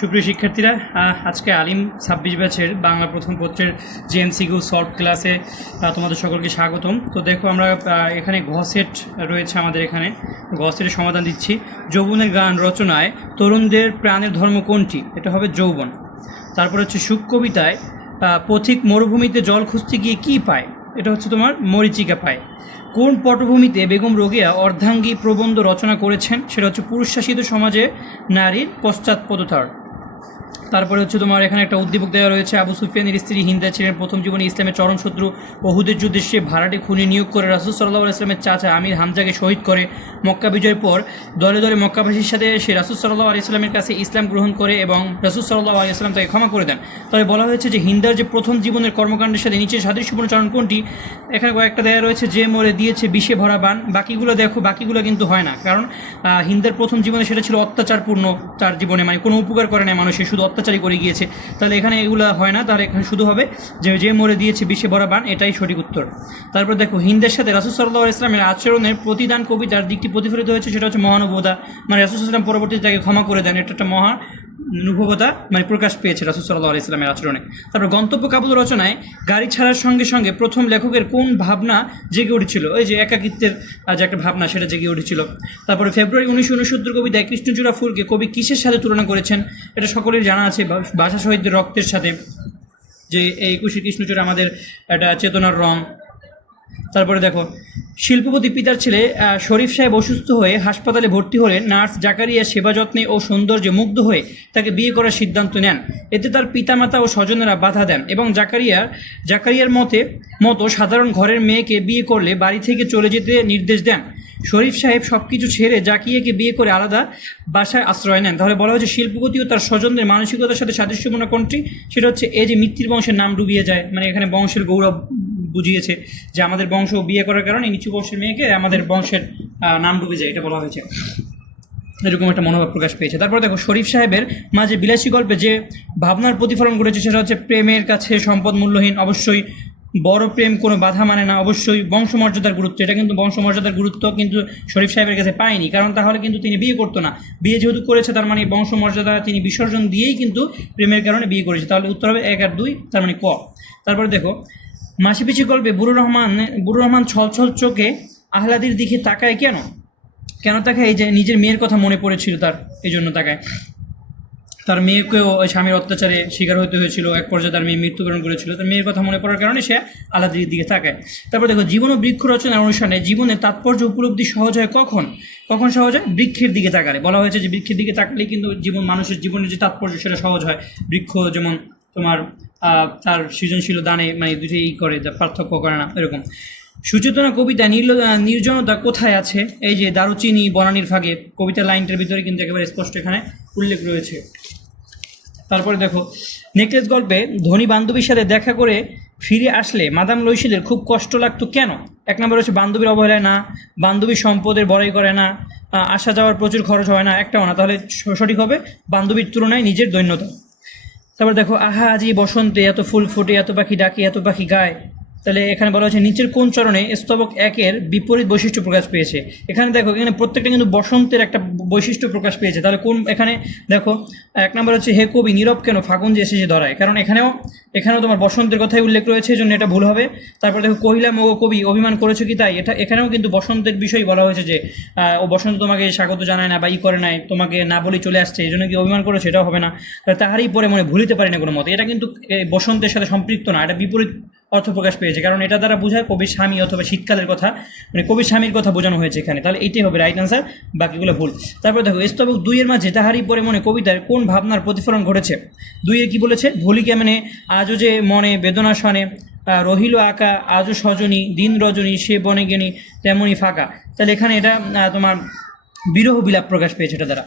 সুপ্রিয় শিক্ষার্থীরা, আজকে আলিম 26 ব্যাচের বাংলা প্রথম পত্রের যে এমসিকিউ সলভ ক্লাসে তোমাদের সকলকে স্বাগতম। তো দেখো, আমরা এখানে ঘ সেট রয়েছে আমাদের এখানে। ঘ সেটের সমাধান দিচ্ছি। যৌবনের গান রচনায় তরুণদের প্রাণের ধর্ম কোনটি? এটা হবে যৌবন। তারপর হচ্ছে সুখ কবিতায় পথিক মরুভূমিতে জল খুঁজতে গিয়ে কী পায়? এটা হচ্ছে তোমার মরীচিকা পায়। কোন পটভূমিতে বেগম রোকেয়া অর্ধাঙ্গী প্রবন্ধ রচনা করেছেন? সেটা হচ্ছে পুরুষ শাসিত সমাজে নারীর পশ্চাৎপদতার। তারপরে হচ্ছে তোমার এখানে একটা উদ্দীপক দেওয়া রয়েছে। আবু সুফিয়ানের স্ত্রী হিন্দা ছিলেন প্রথম জীবনে ইসলামের চরম শত্রু। ওহুদের যুদ্ধে সে ভাড়াটে খুনি নিয়োগ করে রাসূল সাল্লাল্লাহু আলাইহি ওয়াসাল্লামের চাচা আমির হামজাকে শহীদ করে। মক্কা বিজয়ের পর দলে দলে মক্কাবাসীর সাথে সে রাসূল সাল্লাল্লাহু আলাইহি ওয়াসাল্লামের কাছে ইসলাম গ্রহণ করে এবং রাসূল সাল্লাল্লাহু আলাইহি ওয়াসাল্লাম তাকে ক্ষমা করে দেন। তবে বলা হয়েছে যে হিন্দার যে প্রথম জীবনের কর্মকাণ্ডের সাথে নিচের সাদৃশ্যপূর্ণ চরণ কোনটি? এখানে কয়েকটা দেওয়া রয়েছে। যে মরে দিয়েছে বিষে ভরা বান। বাকিগুলো দেখো, বাকিগুলো কিন্তু হয় না, কারণ হিন্দার প্রথম জীবনে সেটা ছিল অত্যাচারপূর্ণ। তার জীবনে মানে কোনো উপকার করে না মানুষের, শুধু অত্যাচারই করে গিয়েছে। তাহলে এখানে এগুলো হয় না, তাহলে এখানে শুধু হবে যে মরে দিয়েছে বিষে ভরা বান, এটাই সঠিক উত্তর। তারপর দেখো, হিন্দের সাথে রাসূল সাল্লাল্লাহু আলাইহি ওয়াসাল্লামের আচরণের প্রতিদান কবিতার দিকটি প্রতিফলিত হয়েছে। সেটা হচ্ছে মহানুভবতা, মানে রাসূল সাল্লাল্লাহু আলাইহি ওয়াসাল্লাম পরবর্তীতে তাকে ক্ষমা করে দেন। এটা একটা মহানুভবতা মানে প্রকাশ পেয়েছে রাসূল সাল্লাল্লাহু আলাইহি ওয়াসাল্লামের আচরণে। তারপর গন্তব্য কাবুল রচনায় গাড়ি ছাড়ার সঙ্গে সঙ্গে প্রথম লেখকের কোন ভাবনা জেগে উঠেছিল? ওই যে একাকিত্বের যে একটা ভাবনা, সেটা জেগে উঠেছিল। তারপরে ফেব্রুয়ারি 1969 কবিতায় কৃষ্ণচূড়া ফুলকে কবি কিসের সাথে তুলনা করেছেন? এটা সকলের জানা আছে, ভাষা শহীদদের রক্তের সাথে। যে এই 21শে কৃষ্ণচূড়া আমাদের একটা চেতনার রং। তারপরে দেখো, শিল্পপতি পিতার ছেলে শরীফ সাহেব অসুস্থ হয়ে হাসপাতালে ভর্তি হলে নার্স জাকারিয়া সেবা যত্নে ও সৌন্দর্যে মুগ্ধ হয়ে তাকে বিয়ে করার সিদ্ধান্ত নেন। এতে তার পিতামাতা ও স্বজনেরা বাধা দেন এবং জাকারিয়ার মতো সাধারণ ঘরের মেয়েকে বিয়ে করলে বাড়ি থেকে চলে যেতে নির্দেশ দেন। শরীফ সাহেব সব কিছু ছেড়ে জাকিয়াকে বিয়ে করে আলাদা বাসায় আশ্রয় নেন। তাহলে বলা হয়েছে শিল্পপতি ও তার স্বজনদের মানসিকতার সাথে সাদৃশ্যপূর্ণ কোনটি? সেটা হচ্ছে এই যে মিত্তির বংশের নাম ডুবিয়ে যায়, মানে এখানে বংশের গৌরব বুঝিয়েছে যে আমাদের বংশ বিয়ে করার কারণে নিচু বংশের মেয়েকে আমাদের বংশের নাম ডুবে যায়, এটা বলা হয়েছে। এরকম একটা মনোভাব প্রকাশ পেয়েছে। তারপর দেখো, শরীফ সাহেবের মাঝে বিলাসী গল্পে যে ভাবনার প্রতিফলন ঘটেছে সেটা হচ্ছে প্রেমের কাছে সম্পদ মূল্যহীন, অবশ্যই বড় প্রেম কোনো বাধা মানে না, অবশ্যই বংশমর্যাদার গুরুত্ব। এটা কিন্তু বংশমর্যাদার গুরুত্ব কিন্তু শরীফ সাহেবের কাছে পায়নি, কারণ তাহলে কিন্তু তিনি বিয়ে করতো না। বিয়ে যেহেতু করেছে তার মানে বংশমর্যাদা তিনি বিসর্জন দিয়েই কিন্তু প্রেমের কারণে বিয়ে করেছে। তাহলে উত্তর হবে 1 আর 2, তার মানে ক। তারপরে দেখো, মাসিপিছি গল্পে বুড়ো রহমান ছলছল চোখে আহ্লাদির দিকে তাকায় কেন তাকায়? যে নিজের মেয়ের কথা মনে পড়েছিল তার, এই জন্য তাকায়। তার মেয়েকেও স্বামীর অত্যাচারে শিকার হতে হয়েছিল, এক পর্যায়ে তার মেয়ে মৃত্যুবরণ করেছিল। তার মেয়ের কথা মনে পড়ার কারণে সে আহ্লাদির দিকে তাকায়। তারপর দেখো, জীবন ও বৃক্ষ রচনার অনুসারে জীবনের তাৎপর্য উপলব্ধি সহজ হয় কখন সহজ হয়? বৃক্ষের দিকে তাকালে। বলা হয়েছে যে বৃক্ষের দিকে তাকালে কিন্তু মানুষের জীবনের যে তাৎপর্য সেটা সহজ হয়। বৃক্ষ যেমন তোমার তার সৃজনশীল দানে মানে দুটোই করে, পার্থক্য করে না, এরকম। সুচেতনা কবিতা নির্জনতা কোথায় আছে? এই যে দারুচিনি বনানীর ফাঁকে, কবিতার লাইনটার ভিতরে কিন্তু একেবারে স্পষ্ট এখানে উল্লেখ রয়েছে। তারপরে দেখো, নেকলেস গল্পে ধনী বান্ধবীর সাথে দেখা করে ফিরে আসলে মাদাম লইসিদের খুব কষ্ট লাগতো কেন? 1 নম্বর হচ্ছে বান্ধবীর অবহেলায় না, বান্ধবীর সম্পদের বড়াই করে না, আসা যাওয়ার প্রচুর খরচ হয় না, একটাও না। তাহলে সঠিক হবে বান্ধবীর তুলনায় নিজের দৈন্যতা। তারপর দেখো, আহা আজি বসন্তে এত ফুল ফোটে, এত পাখি ডাকে, এত পাখি গায়। তাহলে এখানে বলা হচ্ছে নিচের কোন চরণে স্তবক 1-এর বিপরীত বৈশিষ্ট্য প্রকাশ পেয়েছে? এখানে দেখো, এখানে প্রত্যেকটা কিন্তু বসন্তের একটা বৈশিষ্ট্য প্রকাশ পেয়েছে। তাহলে কোন? এখানে দেখো, 1 নম্বর হচ্ছে হে কবি নীরব কেন ফাগুন যে এসেছে ধরায়, কারণ এখানেও তোমার বসন্তের কথাই উল্লেখ রয়েছে, এই জন্য এটা ভুল হবে। তারপর দেখো, কহিলাম ও কবি অভিমান করেছো কি তাই, এখানেও কিন্তু বসন্তের বিষয় বলা হয়েছে যে ও বসন্ত তোমাকে স্বাগত জানায় না বা করে নাই, তোমাকে না বলি চলে আসছে, এই জন্য কি অভিমান করেছো, এটাও হবে না। তাহারই পরে মনে ভুলিতে পারি না কোনো মতে, এটা কিন্তু বসন্তের সাথে সম্পৃক্ত না, এটা বিপরীত অর্থ প্রকাশ পেয়েছে, কারণ এটা দ্বারা বোঝায় কবির স্বামী অথবা শীতকালের কথা, মানে কবির স্বামীর কথা বোঝানো হয়েছে এখানে। তাহলে এইটাই হবে রাইট আনসার, বাকিগুলো ভুল। তারপর দেখো, স্তবক 2-এর মাঝে তাহারই পরে মনে কবিতার কোন ভাবনার প্রতিফলন ঘটেছে? 2-এ কি বলেছে? ভুলি কেমনে আজও যে মনে বেদনা শনে, রহিল আঁকা আজও সজনী, দিন রজনী সে বনে গেনি তেমনই ফাঁকা। তাহলে এখানে এটা তোমার বিরহ বিলাপ প্রকাশ পেয়েছে এটা দ্বারা।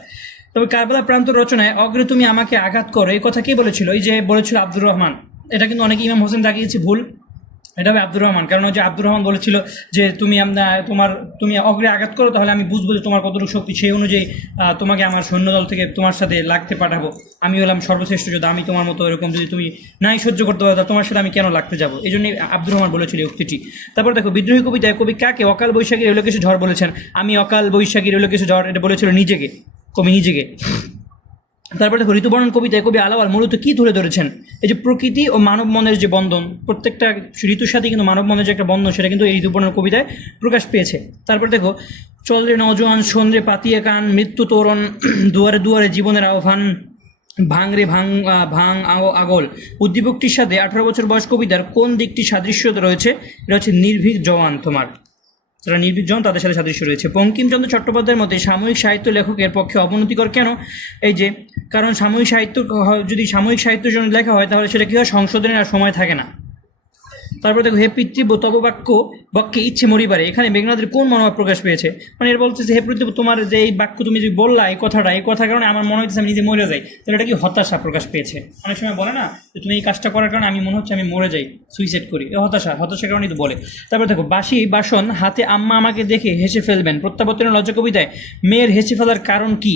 তবে কারবালা প্রান্ত রচনায় অগ্রে তুমি আমাকে আঘাত করো, এই কথা কে বলেছিল? এই যে বলেছিল আব্দুর রহমান। এটা কিন্তু অনেকে ইমাম হোসেন দাগিয়েছে, ভুল। এটা হবে আব্দুর রহমান, কারণ যে আব্দুর রহমান বলেছিল যে তুমি অগ্রে আঘাত করো, তাহলে আমি বুঝবো যে তোমার কতটুকু শক্তি, সেই অনুযায়ী তোমাকে আমার সৈন্যদল থেকে তোমার সাথে লাগতে পাঠাবো। আমি হলাম সর্বশ্রেষ্ঠ যোদ্ধা, আমি তোমার মতো এরকম যদি তুমি নাই সহ্য করতে পারো, তোমার সাথে আমি কেন লাগতে যাবো? এই জন্যই আব্দুর রহমান বলেছিল এই উক্তিটি। তারপর দেখো, বিদ্রোহী কবিতায় কবি কাকে অকাল বৈশাখীর এলো কিছু ঝড় বলেছেন? আমি অকাল বৈশাখীর এলো কিছু ঝড়, এটা বলেছিল নিজেকে, কবি নিজেকে। তারপরে দেখো ঋতুবর্ণন কবিতায় কবি আলাওয়াল মূলত কী তুলে ধরেছেন? এই যে প্রকৃতি ও মানব মনের যে বন্ধন, প্রত্যেকটা ঋতুর সাথে কিন্তু মানব মনের যে একটা বন্ধন, সেটা কিন্তু এই ঋতুবর্ণন কবিতায় প্রকাশ পেয়েছে। তারপর দেখো চল রে নজওয়ান সন্ধ্যে পাতিয়ে কান, মৃত্যু তোরণ দুয়ারে দুয়ারে জীবনের আহ্বান, ভাঙ রে ভাঙ ভাঙ আগল, উদ্দীপকটির সাথে 18 বছর বয়স কবিতার কোন দিকটি সাদৃশ্যতা রয়েছে? এটা হচ্ছে নির্ভীক জওয়ান। তোমার যারা নির্ভীক জওয়ান তাদের সাথে সাদৃশ্য রয়েছে। বঙ্কিমচন্দ্র চট্টোপাধ্যায়ের মতে সাময়িক সাহিত্য লেখকের পক্ষে অবনতিকর কেন? এই যে কারণ সাময়িক সাহিত্য যদি সাময়িক সাহিত্যের জন্য লেখা হয় তাহলে সেটা কী হয়, সংশোধনের আর সময় থাকে না। তারপর দেখো হে পিতৃব্য তব বাক্যে ইচ্ছে মরিবারে, এখানে মেঘনাদের কোন মনোভাব প্রকাশ পেয়েছে? মানে এর বলতেছে হে পিতৃব্য তোমার যে এই বাক্য তুমি যে বললা এই কথার কারণে আমার মনে হচ্ছে আমি নিজে মরে যাই, তাহলে এটা কি হতাশা প্রকাশ পেয়েছে? অনেক সময় বলে না যে তুমি এই কাজটা করার কারণে আমি মনে হচ্ছে আমি মরে যাই, সুইসাইড করি, এই হতাশার কারণেই তো বলে। তারপর দেখো বাসি বাসন হাতে আম্মা আমাকে দেখে হেসে ফেলবেন, প্রত্যাবর্তনের লজ্জা কবিতায় মেয়ের হেসে ফেলার কারণ কি?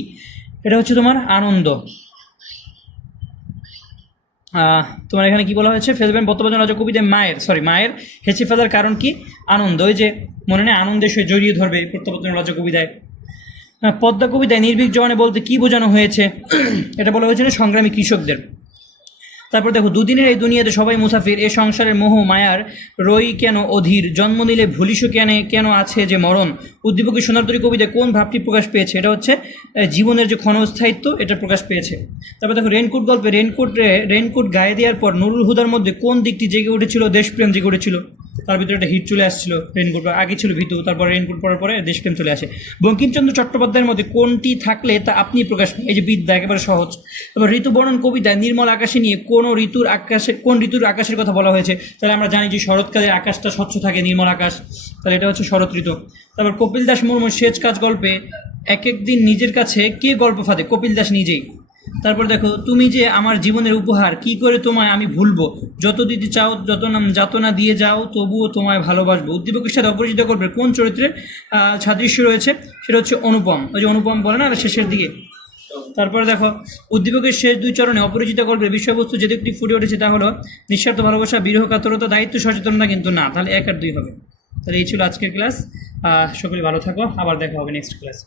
এটা হচ্ছে তোমার আনন্দ। তোমার এখানে কি বলা হয়েছে? ফেলবেন প্রত্যাবর্তন লজ্জা কবিতায় মায়ের হেসে ফেলার কারণ কি? আনন্দ। ওই যে মনে নেই আনন্দের সে জড়িয়ে ধরবে প্রত্যাবর্তন লজ্জা কবিতায়। পদ্মা কবিতায় নির্ভীক জওয়ানে বলতে কি বোঝানো হয়েছে? এটা বলা হয়েছে সংগ্রামী কৃষকদের। তারপর দেখো দুদিনের এই দুনিয়াতে সবাই মুসাফির, এ সংসারের মোহ মায়ার রই কেন অধীর, জন্ম নিলে ভুলিস কেন আছে যে মরণ, উদ্দীপকের সোনারতরী কবিতায় কোন ভাবটি প্রকাশ পেয়েছে? এটা হচ্ছে জীবনের যে ক্ষণস্থায়িত্ব, এটা প্রকাশ পেয়েছে। তারপর দেখো রেনকোট গল্পে রেনকোট গায়ে দেওয়ার পর নুরুল হুদার মধ্যে কোন দিকটি জেগে উঠেছিল? দেশপ্রেম জেগে উঠেছিল। তার ভিতরে একটা হিট চলে আসছিল, রেনকোট আগে ছিল ভীতু, তারপর রেনকোট পরার পরে দেশপ্রেম চলে আসে। বঙ্কিমচন্দ্র চট্টোপাধ্যায়ের মধ্যে কোনটি থাকলে তা আপনি প্রকাশ, এই যে বিদ্যা একেবারে সহজ। তারপর ঋতুবর্ণন কবিতায় নির্মল আকাশে নিয়ে কোন ঋতুর আকাশের কথা বলা হয়েছে? তাহলে আমরা জানি যে শরৎকালের আকাশটা স্বচ্ছ থাকে, নির্মল আকাশ, তাহলে এটা হচ্ছে শরৎ ঋতু। তারপর কপিল দাস মুর্মুর সেচ কাজ গল্পে এক একদিন নিজের কাছে কে গল্প ফাঁদে? কপিল দাস নিজেই। তারপর দেখো তুমি যে আমার জীবনের উপহার, কি করে তোমায় আমি ভুলবো, যত দিতে চাও যত না দিয়ে যাও তবুও তোমায় ভালোবাসবো, উদ্দীপকের সাথে অপরিচিত গল্পের কোন চরিত্রের সাদৃশ্য রয়েছে? সেটা হচ্ছে অনুপম। ওই যে অনুপম বলে না শেষের দিকে। তারপরে দেখো উদ্দীপকের শেষ দুই চরণে অপরিচিত গল্পের বিষয়বস্তু যে দিকটি ফুটে উঠেছে তা হলো নিঃস্বার্থ ভালোবাসা, বিরহ কাতরতা, দায়িত্ব সচেতনতা, কিন্তু না। তাহলে 1 আর 2 হবে। তাহলে এই ছিল আজকের ক্লাস। সকলে ভালো থাকো, আবার দেখা হবে নেক্সট ক্লাস।